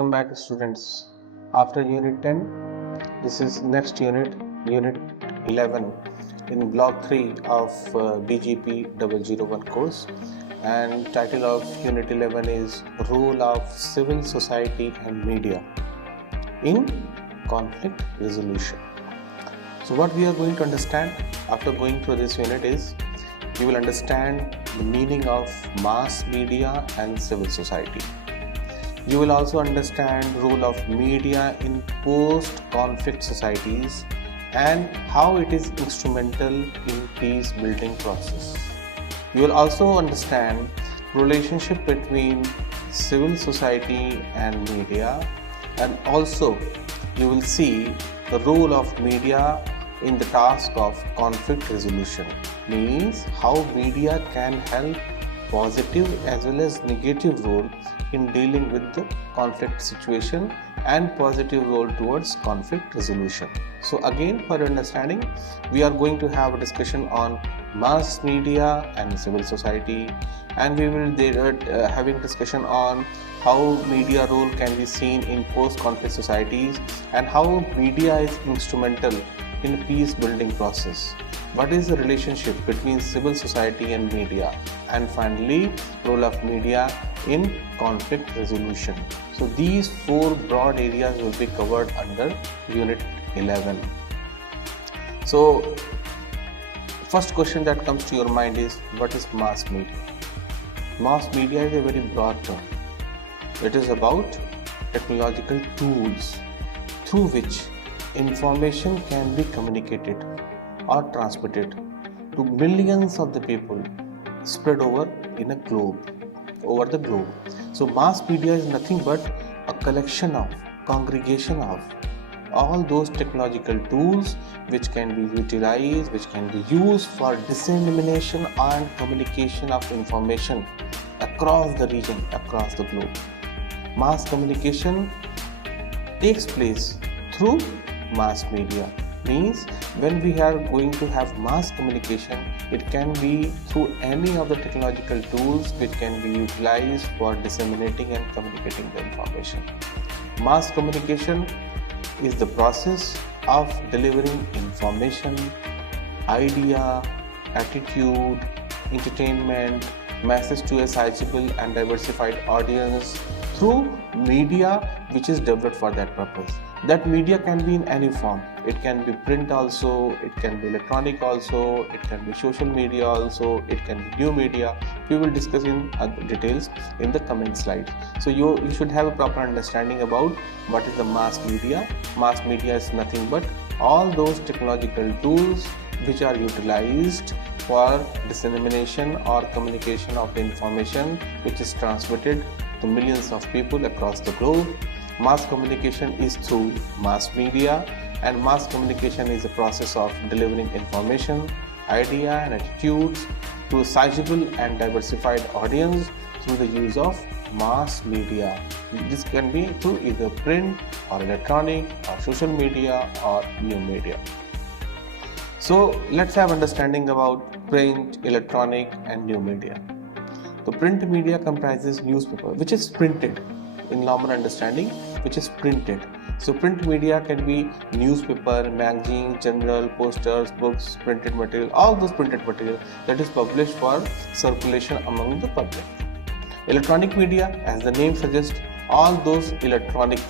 Welcome back, students. After Unit 10, this is next unit, Unit 11 in Block 3 of BGP 001 course, and title of Unit 11 is Role of Civil Society and Media in Conflict Resolution. So what we are going to understand after going through this unit is you will understand the meaning of mass media and civil society. You will also understand role of media in post-conflict societies and how it is instrumental in peace building process. You will also understand relationship between civil society and media, and also you will see the role of media in the task of conflict resolution, means how media can help positive as well as negative role in dealing with the conflict situation and positive role towards conflict resolution. So again, for understanding, we are going to have a discussion on mass media and civil society, and we will having discussion on how media role can be seen in post-conflict societies and how media is instrumental in peace building process. What is the relationship between civil society and media? And finally, role of media in conflict resolution. So these four broad areas will be covered under Unit 11. So first question that comes to your mind is, what is mass media? Mass media is a very broad term. It is about technological tools through which information can be communicated or transmitted to millions of the people spread over the globe. So mass media is nothing but a collection of, congregation of all those technological tools which can be utilized, which can be used for dissemination and communication of information across the region, across the globe. Mass communication takes place through mass media, means when we are going to have mass communication, it can be through any of the technological tools which can be utilized for disseminating and communicating the information. Mass communication is the process of delivering information, idea, attitude, entertainment, message to a sizable and diversified audience through media which is developed for that purpose. That media can be in any form. It can be print also, it can be electronic also, it can be social media also, it can be new media. We will discuss in details in the coming slide. So you should have a proper understanding about what is the mass media. Mass media is nothing but all those technological tools which are utilized for dissemination or communication of the information which is transmitted to millions of people across the globe. Mass communication is through mass media, and mass communication is a process of delivering information, idea and attitudes to a sizable and diversified audience through the use of mass media. This can be through either print or electronic or social media or new media. So let's have understanding about print, electronic and new media. The print media comprises newspaper, which is printed in normal understanding, which is printed. So print media can be newspaper, magazine, journal, posters, books, printed material, all those printed material that is published for circulation among the public. Electronic media, as the name suggests, all those electronic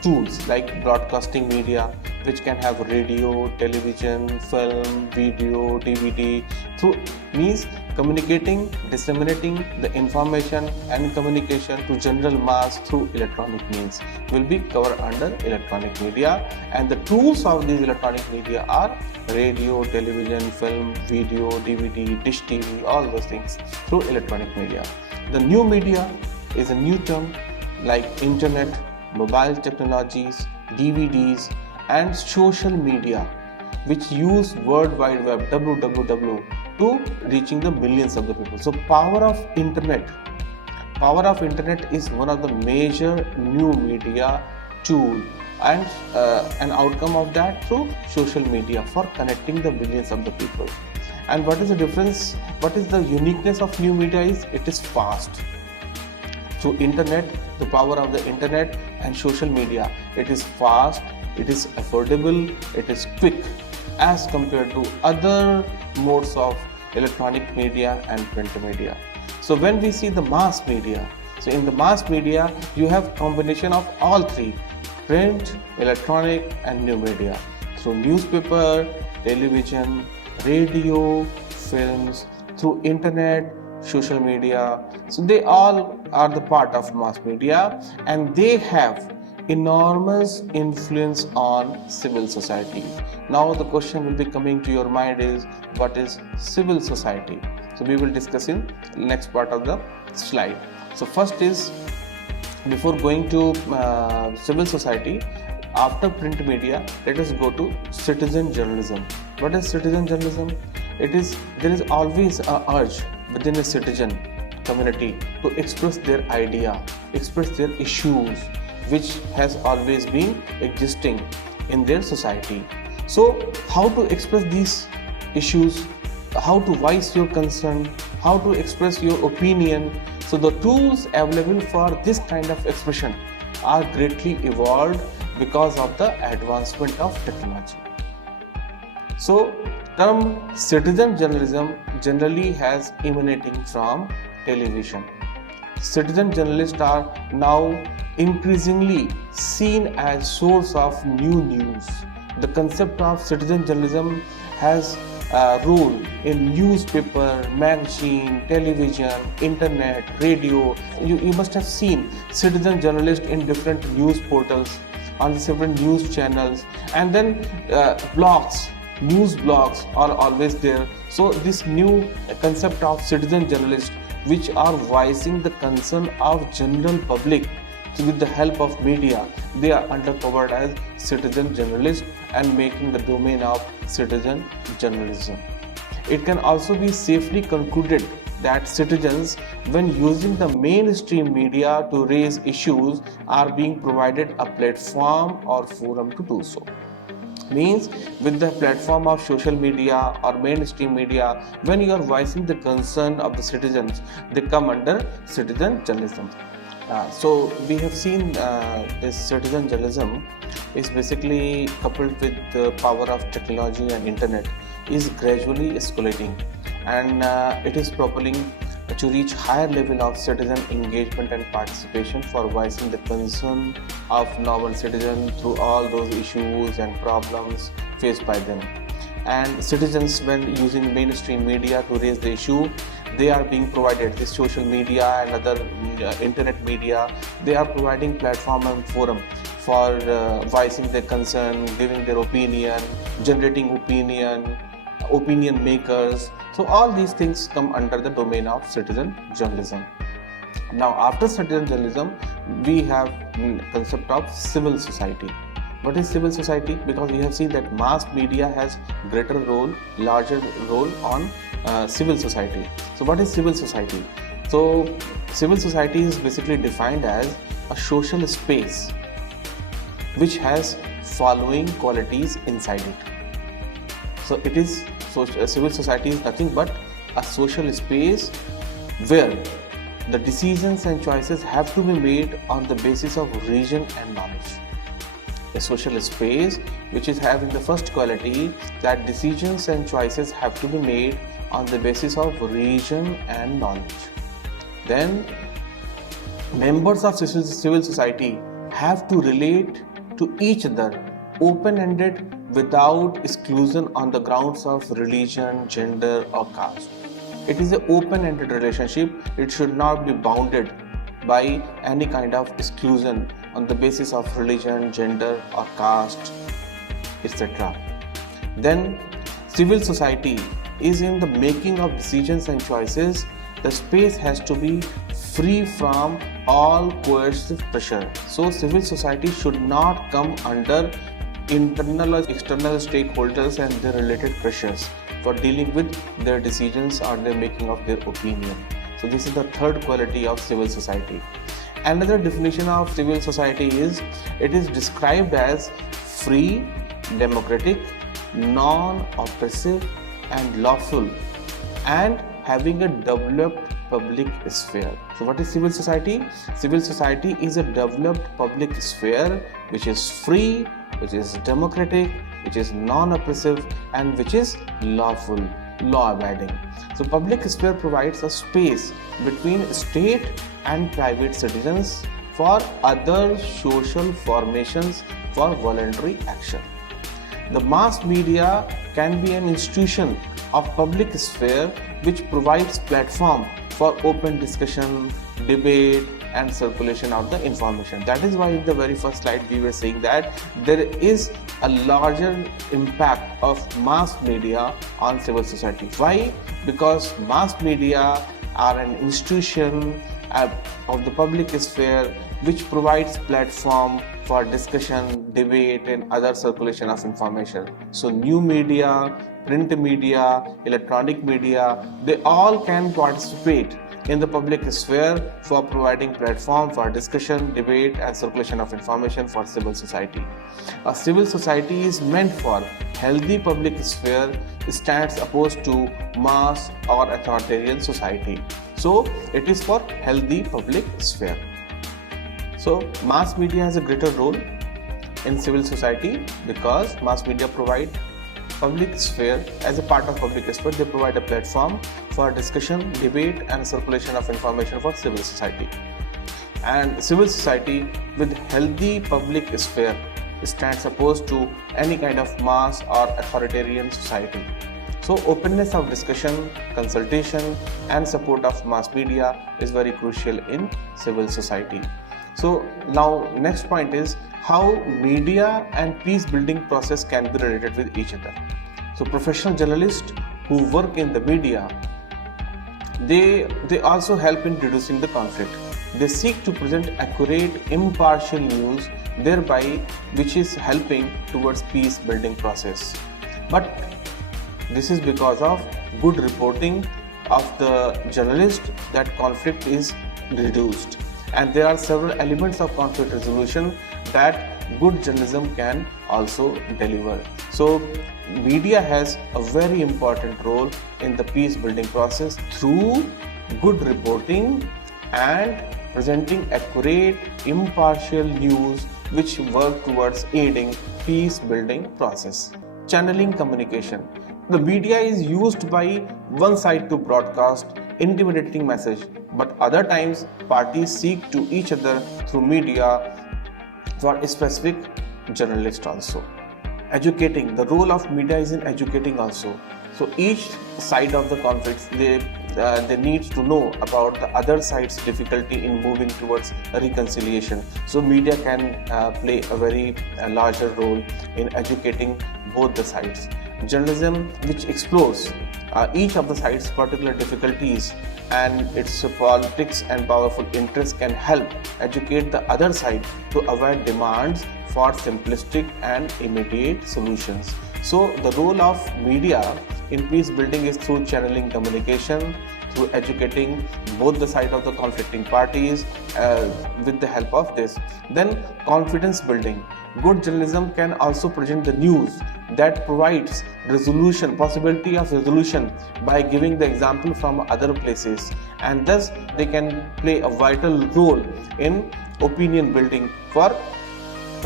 tools like broadcasting media, which can have radio, television, film, video, DVD, through means communicating, disseminating the information and communication to general mass through electronic means will be covered under electronic media, and the tools of these electronic media are radio, television, film, video, DVD, dish TV, all those things through electronic media. The new media is a new term like internet, mobile technologies, DVDs and social media which use World Wide Web www to reaching the millions of the people. So power of internet is one of the major new media tool, and an outcome of that through social media for connecting the millions of the people. And what is the difference? What is the uniqueness of new media is it is fast. Through internet, the power of the internet and social media. It is fast, it is affordable, it is quick as compared to other modes of electronic media and print media. So when we see the mass media, so in the mass media you have combination of all three: print, electronic and new media, through newspaper, television, radio, films, through internet, social media. So they all are the part of mass media, and they have enormous influence on civil society. Now the question will be coming to your mind is, what is civil society? So we will discuss in next part of the slide. So first is, before going to civil society, after print media, let us go to citizen journalism. What is citizen journalism? It is, there is always an urge within a citizen community to express their idea, express their issues, which has always been existing in their society. So how to express these issues, how to voice your concern, how to express your opinion. So the tools available for this kind of expression are greatly evolved because of the advancement of technology. So term citizen journalism generally has emanating from television. Citizen journalists are now increasingly seen as source of new news. The concept of citizen journalism has a role in newspaper, magazine, television, internet, radio. You must have seen citizen journalists in different news portals, on different news channels, and then blogs, news blogs are always there. So this new concept of citizen journalists, which are voicing the concern of general public, so with the help of media, they are undercovered as citizen journalists and making the domain of citizen journalism. It can also be safely concluded that citizens, when using the mainstream media to raise issues, are being provided a platform or forum to do so. Means, with the platform of social media or mainstream media, when you are voicing the concern of the citizens, they come under citizen journalism. So we have seen this citizen journalism is basically coupled with the power of technology and internet is gradually escalating, and it is propelling to reach higher level of citizen engagement and participation for voicing the concern of normal citizens through all those issues and problems faced by them. And citizens, when using mainstream media to raise the issue, they are being provided, this social media and other internet media, they are providing platform and forum for voicing their concern, giving their opinion, generating opinion makers. So all these things come under the domain of citizen journalism. Now after citizen journalism, we have concept of civil society. What is civil society? Because we have seen that mass media has greater role, larger role on civil society. So what is civil society? So civil society is basically defined as a social space which has following qualities inside it. So it is, civil society is nothing but a social space where the decisions and choices have to be made on the basis of reason and knowledge. A social space which is having the first quality that decisions and choices have to be made on the basis of reason and knowledge. Then members of civil society have to relate to each other open-ended without exclusion on the grounds of religion, gender or caste. It is an open-ended relationship. It should not be bounded by any kind of exclusion on the basis of religion, gender or caste, etc. Then civil society is in the making of decisions and choices. The space has to be free from all coercive pressure. So civil society should not come under internal or external stakeholders and their related pressures for dealing with their decisions or their making of their opinion. So this is the third quality of civil society. Another definition of civil society is, it is described as free, democratic, non-oppressive and lawful, and having a developed public sphere. So what is civil society? Civil society is a developed public sphere which is free, which is democratic, which is non-oppressive, and which is lawful, law-abiding. So public sphere provides a space between state and private citizens for other social formations for voluntary action. The mass media can be an institution of public sphere which provides platform for open discussion, debate, and circulation of the information. That is why in the very first slide we were saying that there is a larger impact of mass media on civil society. Why? Because mass media are an institution of the public sphere which provides platform for discussion, debate, and other circulation of information. So new media, print media, electronic media, they all can participate in the public sphere for providing platform for discussion, debate, and circulation of information for civil society. A civil society is meant for healthy public sphere, stands opposed to mass or authoritarian society. So it is for healthy public sphere. So mass media has a greater role in civil society because mass media provide public sphere as a part of public sphere. They provide a platform for discussion, debate, and circulation of information for civil society. And civil society with healthy public sphere stands opposed to any kind of mass or authoritarian society. So openness of discussion, consultation, and support of mass media is very crucial in civil society. So now next point is how media and peace building process can be related with each other. So professional journalists who work in the media, they also help in reducing the conflict. They seek to present accurate, impartial news, thereby which is helping towards peace building process. But this is because of good reporting of the journalist that conflict is reduced. And there are several elements of conflict resolution that good journalism can also deliver. So media has a very important role in the peace building process through good reporting and presenting accurate, impartial news which work towards aiding peace building process. Channeling communication. The media is used by one side to broadcast intimidating message, but other times parties seek to each other through media for a specific journalist also. Educating. The role of media is in educating also. So each side of the conflict, they need to know about the other side's difficulty in moving towards a reconciliation. So media can play a very larger role in educating both the sides. Journalism which explores each of the side's particular difficulties and its politics and powerful interests can help educate the other side to avoid demands for simplistic and immediate solutions. So the role of media in peace building is through channeling communication, through educating both the side of the conflicting parties with the help of this. Then confidence building. Good journalism can also present the news that provides resolution, possibility of resolution by giving the example from other places, and thus they can play a vital role in opinion building for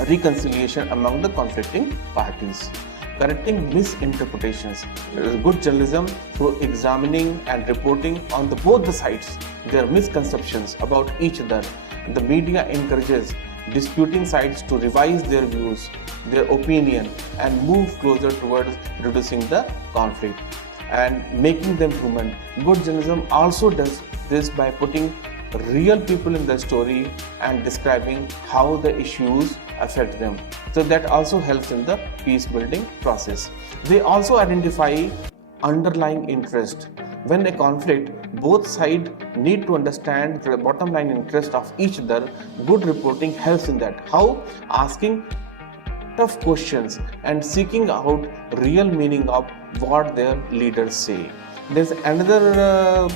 reconciliation among the conflicting parties. Correcting misinterpretations. Good journalism through examining and reporting on both the sides their misconceptions about each other. The media encourages disputing sides to revise their views, their opinion, and move closer towards reducing the conflict and making them human. Good journalism also does this by putting real people in the story and describing how the issues affect them. So that also helps in the peace building process. They also identify underlying interest. When a conflict, both sides need to understand the bottom line interest of each other. Good reporting helps in that. How? Asking tough questions and seeking out real meaning of what their leaders say. There's another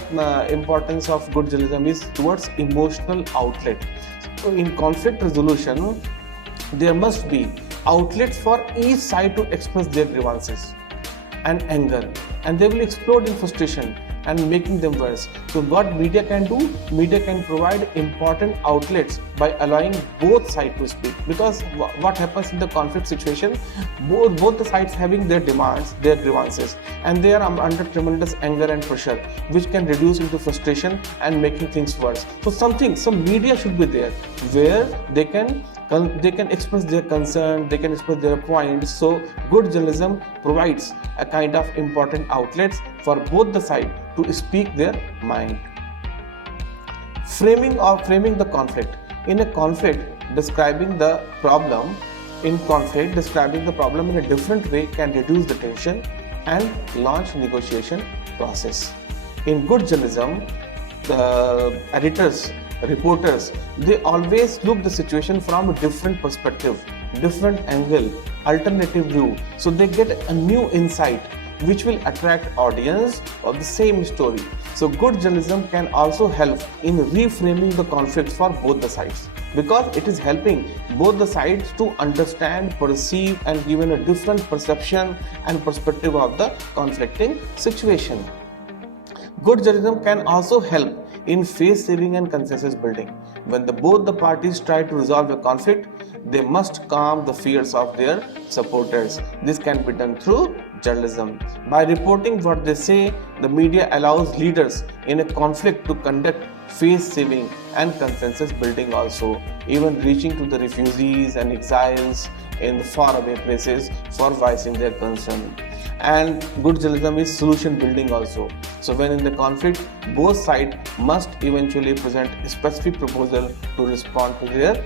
importance of good journalism is towards emotional outlet. So in conflict resolution, there must be outlets for each side to express their grievances and anger, and they will explode in frustration. and making them worse. So what media can do? Media can provide important outlets by allowing both sides to speak, because what happens in the conflict situation, both the sides having their demands, their grievances, and they are under tremendous anger and pressure, which can reduce into frustration and making things worse. So some media should be there where they can express their concern, they can express their points. So good journalism provides a kind of important outlets for both the sides to speak their mind. Framing the conflict. In a conflict, describing the problem in a different way can reduce the tension and launch negotiation process. In good journalism, the editors, reporters, they always look the situation from a different perspective, different angle, alternative view. So they get a new insight which will attract audience of the same story. So good journalism can also help in reframing the conflict for both the sides, because it is helping both the sides to understand, perceive and given a different perception and perspective of the conflicting situation. Good journalism can also help in face saving and consensus building. When both the parties try to resolve a conflict, they must calm the fears of their supporters. This can be done through journalism. By reporting what they say, the media allows leaders in a conflict to conduct face saving and consensus building also, even reaching to the refugees and exiles in the faraway places for voicing their concern. And good journalism is solution building also. So when in the conflict, both sides must eventually present a specific proposal to respond to their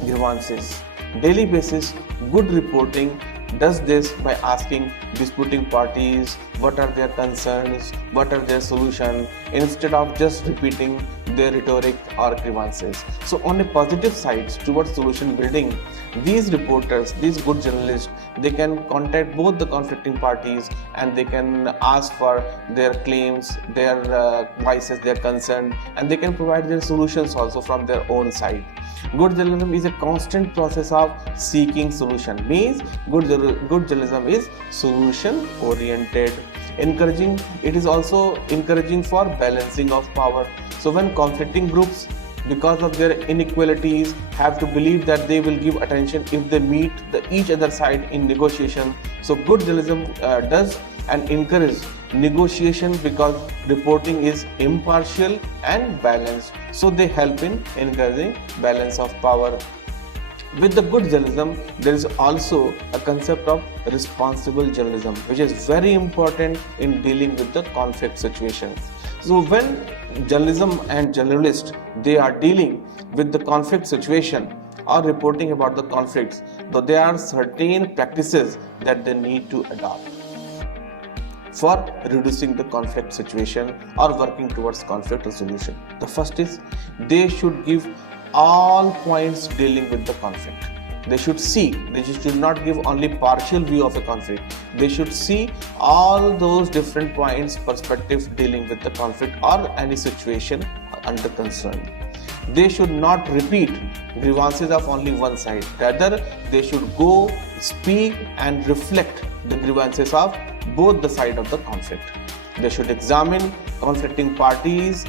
grievances. Daily basis, good reporting does this by asking disputing parties what are their concerns, what are their solutions, instead of just repeating their rhetoric or grievances. So on a positive side towards solution building, these reporters, these good journalists, they can contact both the conflicting parties and they can ask for their claims, their voices, their concern, and they can provide their solutions also from their own side. Good journalism is a constant process of seeking solution. Means good journalism is solution oriented. It is also encouraging for balancing of power. So when conflicting groups, because of their inequalities, have to believe that they will give attention if they meet each other side in negotiation. So good journalism does and encourage negotiation, because reporting is impartial and balanced. So they help in encouraging balance of power. With the good journalism, there is also a concept of responsible journalism, which is very important in dealing with the conflict situation. So when journalism and journalists, they are dealing with the conflict situation or reporting about the conflicts, though there are certain practices that they need to adopt for reducing the conflict situation or working towards conflict resolution. The first is they should give all points dealing with the conflict. They should not give only partial view of a conflict. They should see all those different points, perspective dealing with the conflict or any situation under concern. They should not repeat grievances of only one side. Rather, they should go, speak and reflect the grievances of both the side of the conflict. They should examine conflicting parties,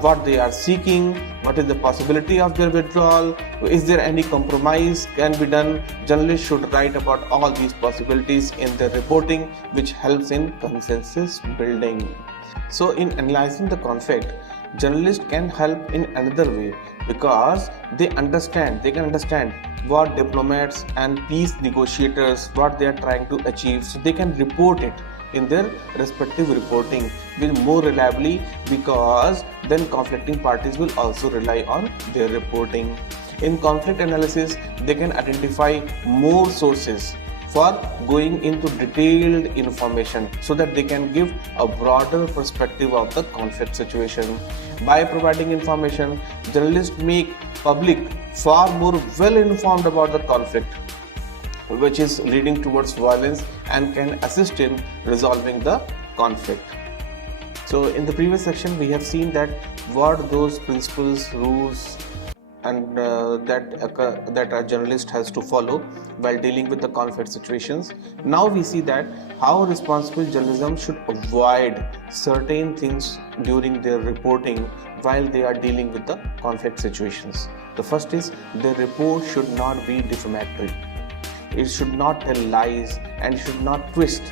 what they are seeking, what is the possibility of their withdrawal, is there any compromise can be done. Journalists should write about all these possibilities in their reporting, which helps in consensus building. So in analyzing the conflict, journalists can help in another way, because they can understand what diplomats and peace negotiators, what they are trying to achieve, so they can report it in their respective reporting with more reliably, because then conflicting parties will also rely on their reporting. In conflict analysis, they can identify more sources for going into detailed information, so that they can give a broader perspective of the conflict situation. By providing information, journalists make public far more well informed about the conflict, which is leading towards violence, and can assist in resolving the conflict. So in the previous section, we have seen that what those principles, rules that a journalist has to follow while dealing with the conflict situations. Now we see that how responsible journalism should avoid certain things during their reporting while they are dealing with the conflict situations. The first is, their report should not be defamatory. It should not tell lies and should not twist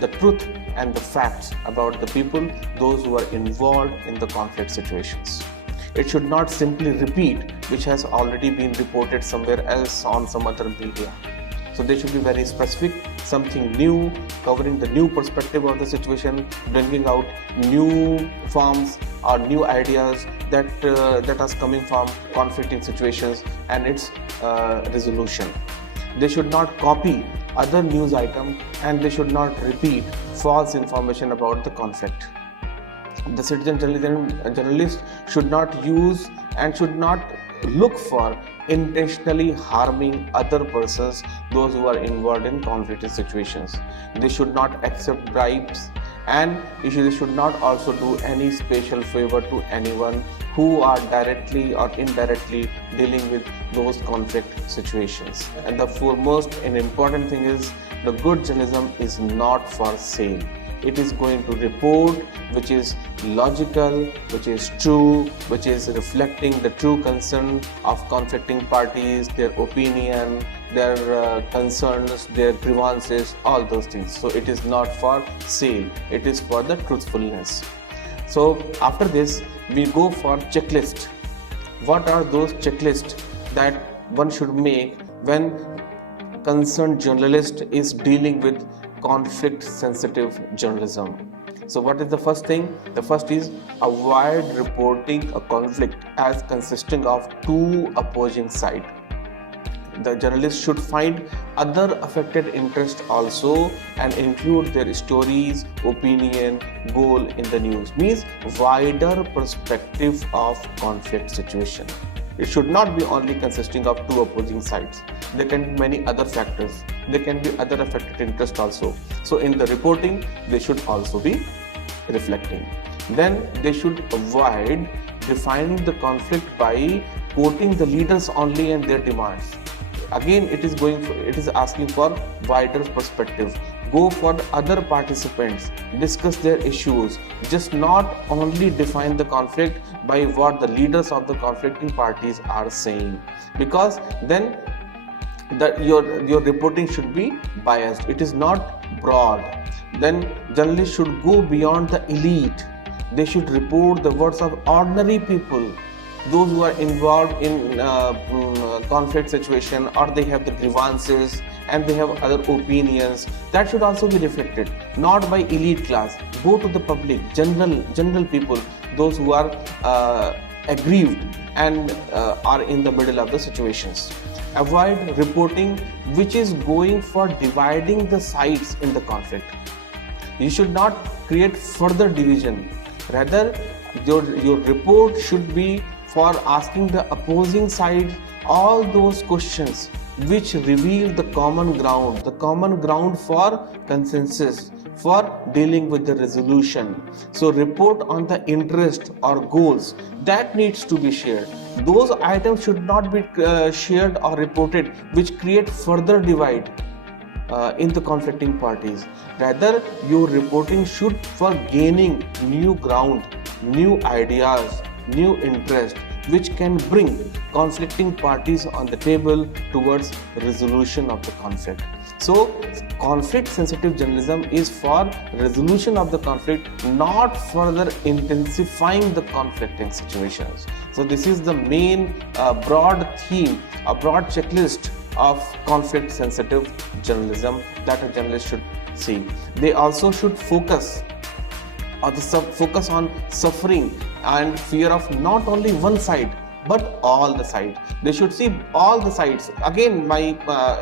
the truth and the facts about the people, those who are involved in the conflict situations. It should not simply repeat which has already been reported somewhere else on some other media. So they should be very specific, something new, covering the new perspective of the situation, bringing out new forms or new ideas that are coming from conflicting situations and its resolution. They should not copy other news items and they should not repeat false information about the conflict. The citizen journalist should not use and should not look for intentionally harming other persons, those who are involved in conflicted situations. They should not accept bribes and they should not also do any special favor to anyone who are directly or indirectly dealing with those conflict situations. And the foremost and important thing is, the good journalism is not for sale. It is going to report which is logical, which is true, which is reflecting the true concern of conflicting parties, their opinion, their concerns, their grievances, all those things. So it is not for sale, it is for the truthfulness. So after this, we go for checklist. What are those checklists that one should make when concerned journalist is dealing with conflict sensitive journalism? So what is the first thing? The first is, avoid reporting a conflict as consisting of two opposing sides. The journalist should find other affected interests also and include their stories, opinion, goal in the news. Means wider perspective of conflict situation. It should not be only consisting of two opposing sides. There can be many other factors. There can be other affected interests also. So in the reporting, they should also be reflecting. Then they should avoid defining the conflict by quoting the leaders only and their demands. Again, it is asking for wider perspective. Go for the other participants, discuss their issues, just not only define the conflict by what the leaders of the conflicting parties are saying, because then your reporting should be biased. It is not broad. Then journalists should go beyond the elite. They should report the words of ordinary people, those who are involved in conflict situation, or they have the grievances and they have other opinions. That should also be reflected, not by elite class. Go to the public, general people, those who are aggrieved and are in the middle of the situations. Avoid reporting which is going for dividing the sides in the conflict. You should not create further division. Rather, your report should be for asking the opposing side all those questions which reveal the common ground for consensus, for dealing with the resolution. So report on the interest or goals that needs to be shared. Those items should not be shared or reported which create further divide in the conflicting parties. Rather, your reporting should for gaining new ground, new ideas, new interest, which can bring conflicting parties on the table towards resolution of the conflict. So conflict sensitive journalism is for resolution of the conflict, not further intensifying the conflicting situations. So this is the main broad theme, a broad checklist of conflict sensitive journalism that a journalist should see. They also should focus on suffering and fear of not only one side but all the sides. They should see all the sides. Again, my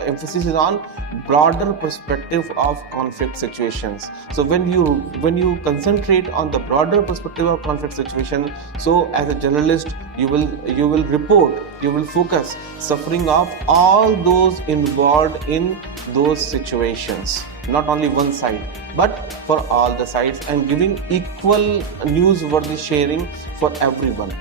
emphasis is on broader perspective of conflict situations. So when you concentrate on the broader perspective of conflict situation, so as a journalist you will report, you will focus suffering of all those involved in those situations, not only one side but for all the sides, and giving equal newsworthy sharing for everyone.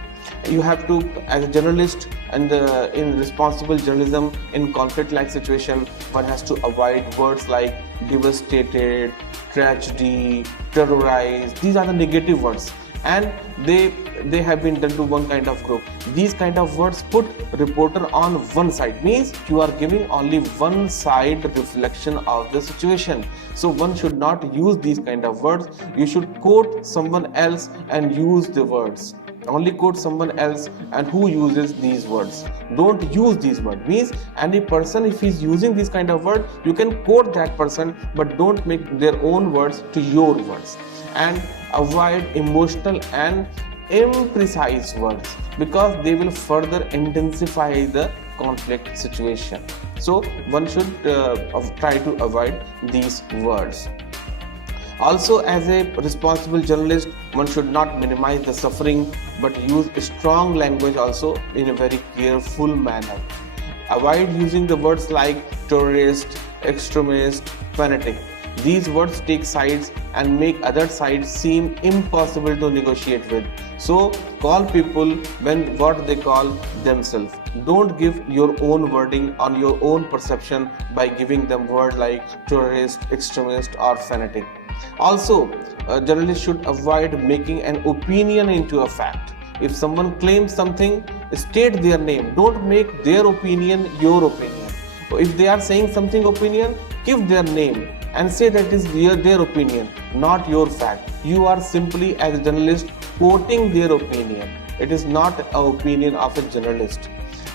you have to, as a journalist and in responsible journalism in conflict-like situation, one has to avoid words like devastated, tragedy, terrorized. These are the negative words, and they have been done to one kind of group. These kind of words put reporter on one side, means you are giving only one side reflection of the situation. So one should not use these kind of words. You should quote someone else and use the words. Only quote someone else and who uses these words. Don't use these words. Means any person, if he's using this kind of word, you can quote that person, but don't make their own words to your words. And avoid emotional and imprecise words, because they will further intensify the conflict situation. So one should try to avoid these words. Also, as a responsible journalist, one should not minimize the suffering, but use strong language also in a very careful manner. Avoid using the words like terrorist, extremist, fanatic. These words take sides and make other sides seem impossible to negotiate with. So call people when what they call themselves. Don't give your own wording on your own perception by giving them words like terrorist, extremist or fanatic. Also, journalists should avoid making an opinion into a fact. If someone claims something, state their name. Don't make their opinion your opinion. If they are saying something opinion, give their name and say that is their opinion, not your fact. You are simply, as a journalist, quoting their opinion. It is not an opinion of a journalist.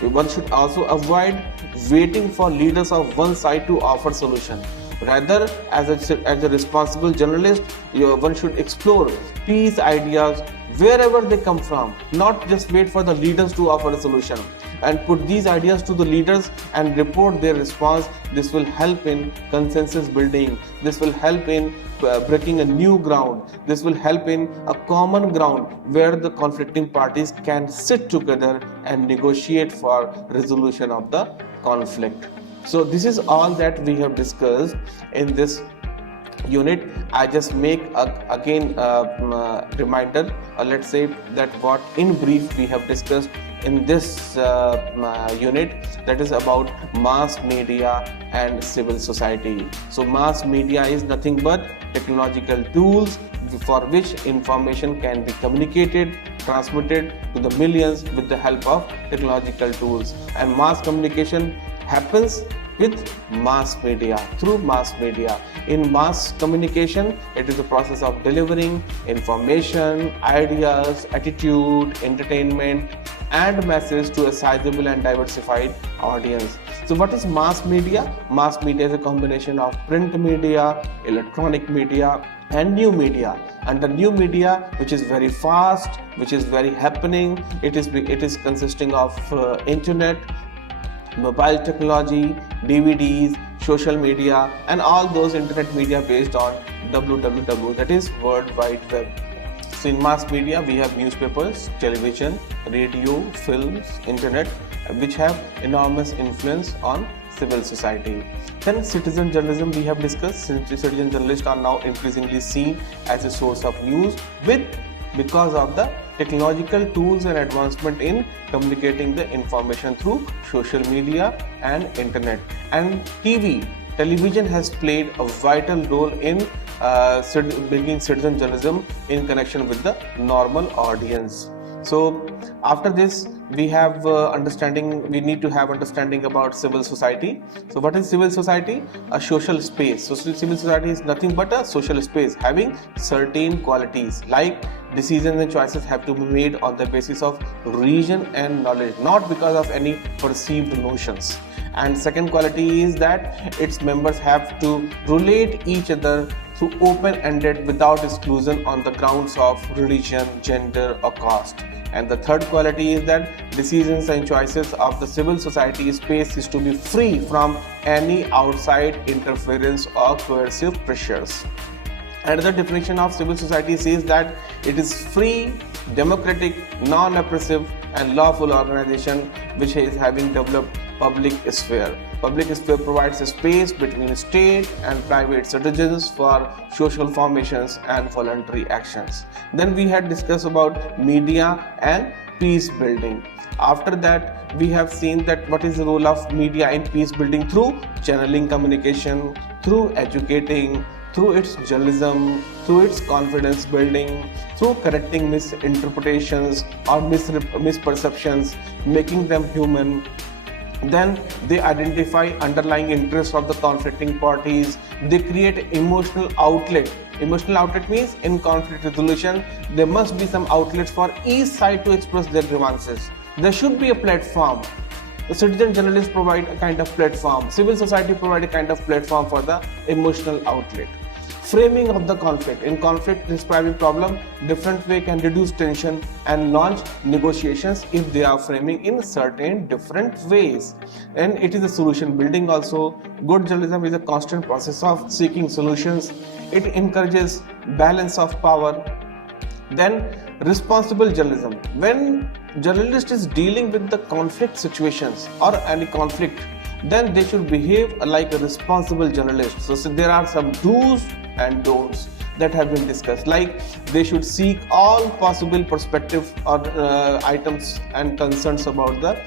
One should also avoid waiting for leaders of one side to offer solution. Rather, as a responsible journalist, one should explore peace ideas wherever they come from, not just wait for the leaders to offer a solution, and put these ideas to the leaders and report their response. This will help in consensus building. This will help in breaking a new ground. This will help in a common ground where the conflicting parties can sit together and negotiate for resolution of the conflict. So this is all that we have discussed in this unit. I just make again reminder, let's say that what in brief we have discussed in this unit, that is about mass media and civil society. So mass media is nothing but technological tools for which information can be communicated, transmitted to the millions with the help of technological tools, and mass communication happens with mass media, through mass media. In mass communication, it is the process of delivering information, ideas, attitude, entertainment and message to a sizable and diversified audience. So what is mass media? Mass media is a combination of print media, electronic media and new media. And the new media, which is very fast, which is very happening, it is consisting of internet, mobile technology, DVDs, social media and all those internet media based on www, that is World Wide Web. So in mass media we have newspapers, television, radio, films, internet, which have enormous influence on civil society. Then citizen journalism we have discussed. Citizen journalists are now increasingly seen as a source of news because of the technological tools and advancement in communicating the information through social media and internet. And television has played a vital role in bringing citizen journalism in connection with the normal audience. So after this we have we need to have understanding about civil society. So what is civil society? A social space. So civil society is nothing but a social space having certain qualities, like decisions and choices have to be made on the basis of reason and knowledge, not because of any perceived notions. And second quality is that its members have to relate each other through open-ended without exclusion on the grounds of religion, gender or caste. And the third quality is that decisions and choices of the civil society space is to be free from any outside interference or coercive pressures. Another definition of civil society says that it is free, democratic, non-oppressive and lawful organization which is having developed public sphere. Public sphere provides a space between state and private citizens for social formations and voluntary actions. Then we had discussed about media and peace building. After that, we have seen that what is the role of media in peace building through channeling communication, through educating, through its journalism, through its confidence building, through correcting misinterpretations or misperceptions, making them human. Then they identify underlying interests of the conflicting parties. They create emotional outlet. Emotional outlet means in conflict resolution, there must be some outlets for each side to express their grievances. There should be a platform. The citizen journalists provide a kind of platform. Civil society provide a kind of platform for the emotional outlet. Framing of the conflict. In conflict describing problem, different way can reduce tension and launch negotiations if they are framing in certain different ways. And it is a solution building also. Good journalism is a constant process of seeking solutions. It encourages balance of power. Then responsible journalism. When journalist is dealing with the conflict situations or any conflict, then they should behave like a responsible journalist. So there are some do's and don'ts that have been discussed, like they should seek all possible perspective or items and concerns about the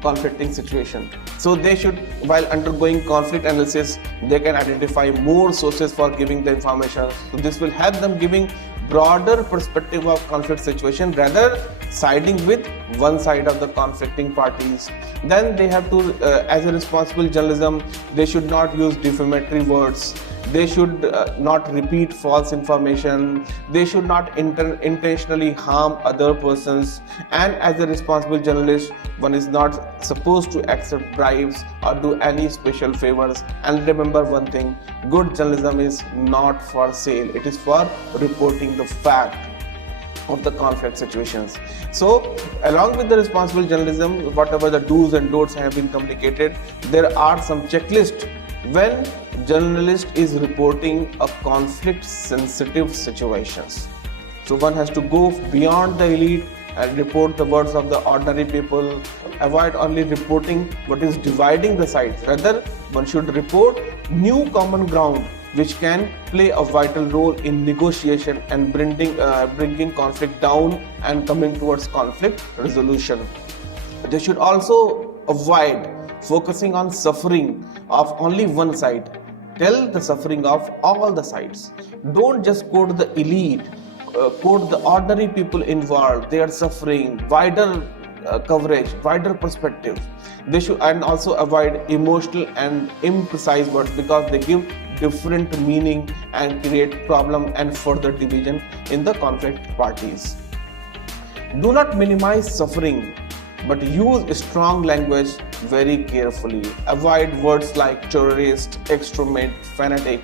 conflicting situation. So they should, while undergoing conflict analysis, they can identify more sources for giving the information. So this will help them giving broader perspective of conflict situation rather siding with one side of the conflicting parties. Then they have to, as a responsible journalism, they should not use defamatory words. They should not repeat false information. They should not intentionally harm other persons. And as a responsible journalist, one is not supposed to accept bribes or do any special favors. And remember one thing, good journalism is not for sale. It is for reporting the fact of the conflict situations. So along with the responsible journalism, whatever the do's and don'ts have been communicated, there are some checklists when journalist is reporting a conflict sensitive situations. So one has to go beyond the elite and report the words of the ordinary people. Avoid only reporting what is dividing the sides. Rather, one should report new common ground which can play a vital role in negotiation and bringing conflict down and coming towards conflict resolution. They should also avoid focusing on suffering of only one side. Tell the suffering of all the sides. Don't just quote the elite, quote the ordinary people involved. They are suffering. Wider coverage, wider perspective. They should, and also avoid emotional and imprecise words because they give different meaning and create problem and further division in the conflict parties. Do not minimize suffering, but use strong language very carefully. Avoid words like terrorist, extremist, fanatic.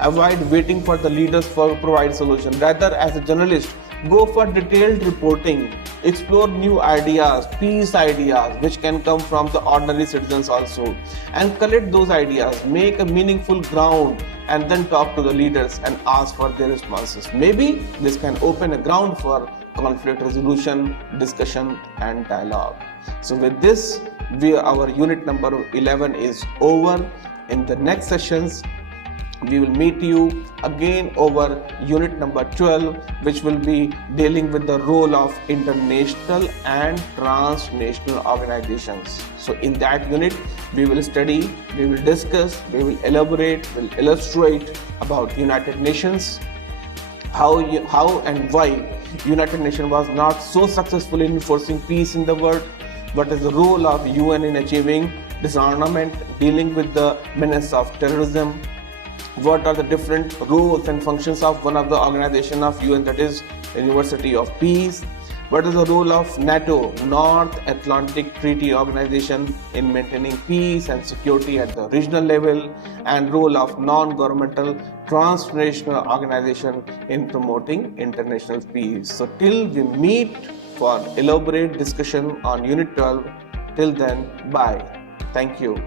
Avoid waiting for the leaders for provide solution. Rather, as a journalist, go for detailed reporting. Explore new ideas, peace ideas, which can come from the ordinary citizens also, and collect those ideas. Make a meaningful ground and then talk to the leaders and ask for their responses. Maybe this can open a ground for conflict resolution, discussion and dialogue. So with this, our unit number 11 is over. In the next sessions, we will meet you again over unit number 12, which will be dealing with the role of international and transnational organizations. So in that unit, we will study, we will discuss, we will elaborate, we will illustrate about United Nations, how and why United Nations was not so successful in enforcing peace in the world. What is the role of UN in achieving disarmament, dealing with the menace of terrorism? What are the different roles and functions of one of the organization of UN, that is University of Peace? What is the role of NATO, North Atlantic Treaty Organization, in maintaining peace and security at the regional level, and role of non-governmental transnational organization in promoting international peace? So till we meet for elaborate discussion on Unit 12, till then, bye. Thank you.